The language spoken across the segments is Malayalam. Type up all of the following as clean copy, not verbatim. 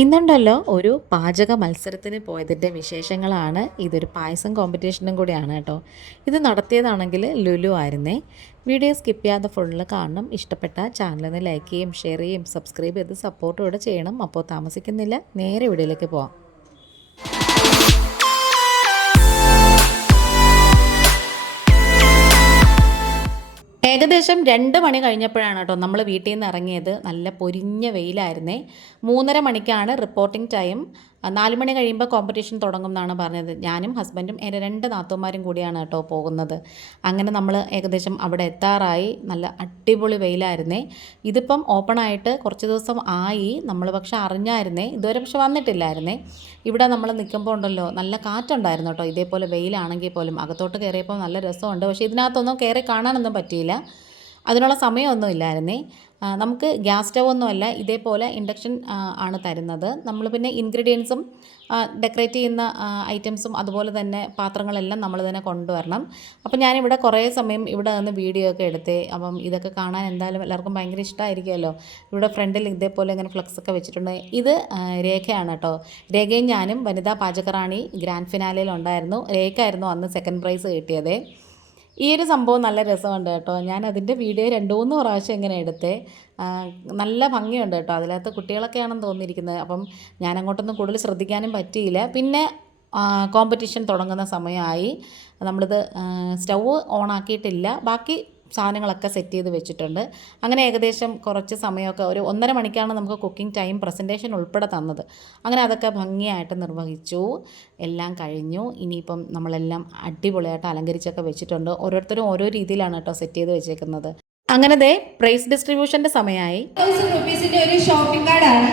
ഇന്നുണ്ടല്ലോ ഒരു പാചക മത്സരത്തിന് പോയതിൻ്റെ വിശേഷങ്ങളാണ്. ഇതൊരു പായസം കോമ്പറ്റീഷനും കൂടിയാണ് കേട്ടോ. ഇത് നടത്തിയതാണെങ്കിൽ ലുലു ആയിരുന്നേ. വീഡിയോ സ്കിപ്പ് ചെയ്യാതെ ഫുള്ള് കാണണം. ഇഷ്ടപ്പെട്ട ചാനലിന് ലൈക്ക് ചെയ്യും, ഷെയർ ചെയ്യും, സബ്സ്ക്രൈബ് ചെയ്ത് സപ്പോർട്ടും കൂടെ ചെയ്യണം. അപ്പോൾ താമസിക്കുന്നില്ല, നേരെ വീഡിയോയിലേക്ക് പോവാം. ഏകദേശം 2 മണി കഴിഞ്ഞപ്പോഴാണ് കേട്ടോ നമ്മൾ വീട്ടിൽ നിന്ന് ഇറങ്ങിയത്. നല്ല പൊരിഞ്ഞ വെയിലായിരുന്നേ. 3:30 മണിക്കാണ് റിപ്പോർട്ടിംഗ് ടൈം. 4 മണി കഴിയുമ്പോൾ കോമ്പറ്റീഷൻ തുടങ്ങും എന്നാണ് പറഞ്ഞത്. ഞാനും ഹസ്ബൻഡും എൻ്റെ 2 നാത്തൂന്മാരും കൂടിയാണ് കേട്ടോ പോകുന്നത്. അങ്ങനെ നമ്മൾ ഏകദേശം അവിടെ എത്താറായി. നല്ല അടിപൊളി വെയിലായിരുന്നേ. ഇതിപ്പം ഓപ്പൺ ആയിട്ട് കുറച്ച് ദിവസം ആയി. നമ്മൾ പക്ഷെ അറിഞ്ഞായിരുന്നേ, ഇതുവരെ പക്ഷെ വന്നിട്ടില്ലായിരുന്നേ. ഇവിടെ നമ്മൾ നിൽക്കുമ്പോൾ ഉണ്ടല്ലോ നല്ല കാറ്റുണ്ടായിരുന്നു കേട്ടോ. ഇതേപോലെ വെയിലാണെങ്കിൽ പോലും അകത്തോട്ട് കയറിയപ്പോൾ നല്ല രസമുണ്ട്. പക്ഷേ ഇതിനകത്തൊന്നും കയറി കാണാനൊന്നും പറ്റിയില്ല. അതിനുള്ള സമയമൊന്നും ഇല്ലായിരുന്നേ. നമുക്ക് ഗ്യാസ് സ്റ്റൗ ഒന്നുമല്ല, ഇതേപോലെ ഇൻഡക്ഷൻ ആണ് തരുന്നത്. നമ്മൾ പിന്നെ ഇൻഗ്രീഡിയൻസും ഡെക്കറേറ്റ് ചെയ്യുന്ന ഐറ്റംസും അതുപോലെ തന്നെ പാത്രങ്ങളെല്ലാം നമ്മൾ തന്നെ കൊണ്ടുവരണം. അപ്പം ഞാനിവിടെ കുറേ സമയം ഇവിടെ നിന്ന് വീഡിയോ ഒക്കെ എടുത്തേ. അപ്പം ഇതൊക്കെ കാണാൻ എന്തായാലും എല്ലാവർക്കും ഭയങ്കര ഇഷ്ടമായിരിക്കുമല്ലോ. ഇവിടെ ഫ്രണ്ടിൽ ഇതേപോലെ ഇങ്ങനെ ഫ്ലെക്സ് ഒക്കെ വെച്ചിട്ടുണ്ട്. ഇത് രേഖയാണ് കേട്ടോ. രേഖയും ഞാനും വനിതാ പാചകറാണി ഗ്രാൻഡ് ഫിനാലയിൽ ഉണ്ടായിരുന്നു. രേഖയായിരുന്നു അന്ന് സെക്കൻഡ് പ്രൈസ് കിട്ടിയത്. ഈ ഒരു സംഭവം നല്ല രസമുണ്ട് കേട്ടോ. ഞാൻ അതിൻ്റെ വീഡിയോ 2-3 പ്രാവശ്യം ഇങ്ങനെ എടുത്തേ. നല്ല ഭംഗിയുണ്ട് കേട്ടോ. അതിനകത്ത് കുട്ടികളൊക്കെയാണെന്ന് തോന്നിയിരിക്കുന്നത്. അപ്പം ഞാൻ അങ്ങോട്ടൊന്നും കൂടുതൽ ശ്രദ്ധിക്കാനും പറ്റിയില്ല. പിന്നെ കോമ്പറ്റീഷൻ തുടങ്ങുന്ന സമയമായി. നമ്മളിത് സ്റ്റൗ ഓൺ ആക്കിയിട്ടില്ല. ബാക്കി സാധനങ്ങളൊക്കെ സെറ്റ് ചെയ്ത് വെച്ചിട്ടുണ്ട്. അങ്ങനെ ഏകദേശം കുറച്ച് സമയമൊക്കെ ഒരു 1.5 മണിക്കാണ് നമുക്ക് കുക്കിംഗ് ടൈം പ്രസൻറ്റേഷൻ ഉൾപ്പെടെ തന്നത്. അങ്ങനെ അതൊക്കെ ഭംഗിയായിട്ട് നിർവഹിച്ചു. എല്ലാം കഴിഞ്ഞു. ഇനിയിപ്പം നമ്മളെല്ലാം അടിപൊളിയായിട്ട് അലങ്കരിച്ചൊക്കെ വെച്ചിട്ടുണ്ട്. ഓരോരുത്തരും ഓരോ രീതിയിലാണ് കേട്ടോ സെറ്റ് ചെയ്ത് വെച്ചേക്കുന്നത്. അങ്ങനെ ദേ പ്രൈസ് ഡിസ്ട്രിബ്യൂഷൻ്റെ സമയമായി. ഒരു ഷോപ്പിംഗ് കാർഡാണ്.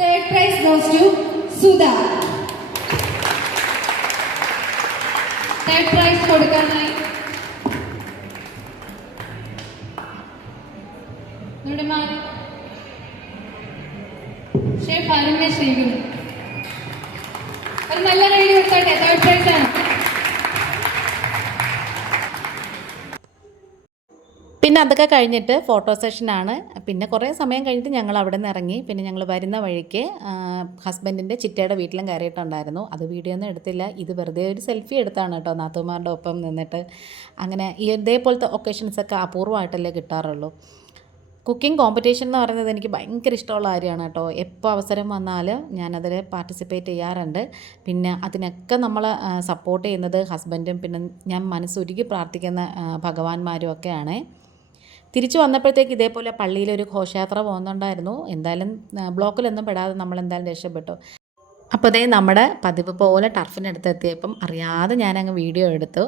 Third prize goes to Sudha. Third prize കൊടുക്കാനായി ഷെഫ് അരുമ ശ്രീകുമാർ. ഒരു നല്ല റൈഡ് കൊടുത്തോട്ടെ. തേർഡ് പ്രൈസ് ആണ്. പിന്നെ അതൊക്കെ കഴിഞ്ഞിട്ട് ഫോട്ടോ സെഷനാണ്. പിന്നെ കുറേ സമയം കഴിഞ്ഞിട്ട് ഞങ്ങൾ അവിടെ നിന്ന് ഇറങ്ങി. പിന്നെ ഞങ്ങൾ വരുന്ന വഴിക്ക് ഹസ്ബൻഡിൻ്റെ ചിറ്റയുടെ വീട്ടിലും കയറിയിട്ടുണ്ടായിരുന്നു. അത് വീഡിയോ ഒന്നും എടുത്തില്ല. ഇത് വെറുതെ ഒരു സെൽഫി എടുത്താണ് കേട്ടോ, നാത്തൂമാരുടെ ഒപ്പം നിന്നിട്ട്. അങ്ങനെ ഇതേപോലത്തെ ഒക്കേഷൻസൊക്കെ അപൂർവമായിട്ടല്ലേ കിട്ടാറുള്ളൂ. കുക്കിംഗ് കോമ്പറ്റീഷൻ എന്ന് പറയുന്നത് എനിക്ക് ഭയങ്കര ഇഷ്ടമുള്ള കാര്യമാണ് കേട്ടോ. എപ്പോൾ അവസരം വന്നാലും ഞാനതിൽ പാർട്ടിസിപ്പേറ്റ് ചെയ്യാറുണ്ട്. പിന്നെ അതിനൊക്കെ നമ്മൾ സപ്പോർട്ട് ചെയ്യുന്നത് ഹസ്ബൻഡും പിന്നെ ഞാൻ മനസ്സുരുകി പ്രാർത്ഥിക്കുന്ന ഭഗവാന്മാരും ഒക്കെയാണ്. തിരിച്ചു വന്നപ്പോഴത്തേക്ക് ഇതേപോലെ പള്ളിയിലൊരു ഘോഷയാത്ര പോകുന്നുണ്ടായിരുന്നു. എന്തായാലും ബ്ലോക്കിലൊന്നും പെടാതെ നമ്മളെന്തായാലും രക്ഷപ്പെട്ടു. അപ്പോൾ അതേ നമ്മുടെ പതിവ് പോലെ ടർഫിനടുത്തെത്തിയപ്പം അറിയാതെ ഞാനങ്ങ് വീഡിയോ എടുത്തു.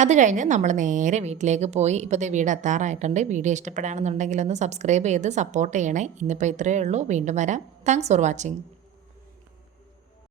അത് കഴിഞ്ഞ് നമ്മൾ നേരെ വീട്ടിലേക്ക് പോയി. ഇപ്പോൾ ദേ വീട് എത്താറായിട്ടുണ്ട്. വീഡിയോ ഇഷ്ടപ്പെടുകയാണെന്നുണ്ടെങ്കിൽ ഒന്ന് സബ്സ്ക്രൈബ് ചെയ്ത് സപ്പോർട്ട് ചെയ്യണേ. ഇന്നിപ്പോൾ ഇത്രയേ ഉള്ളൂ. വീണ്ടും വരാം. Thanks for watching.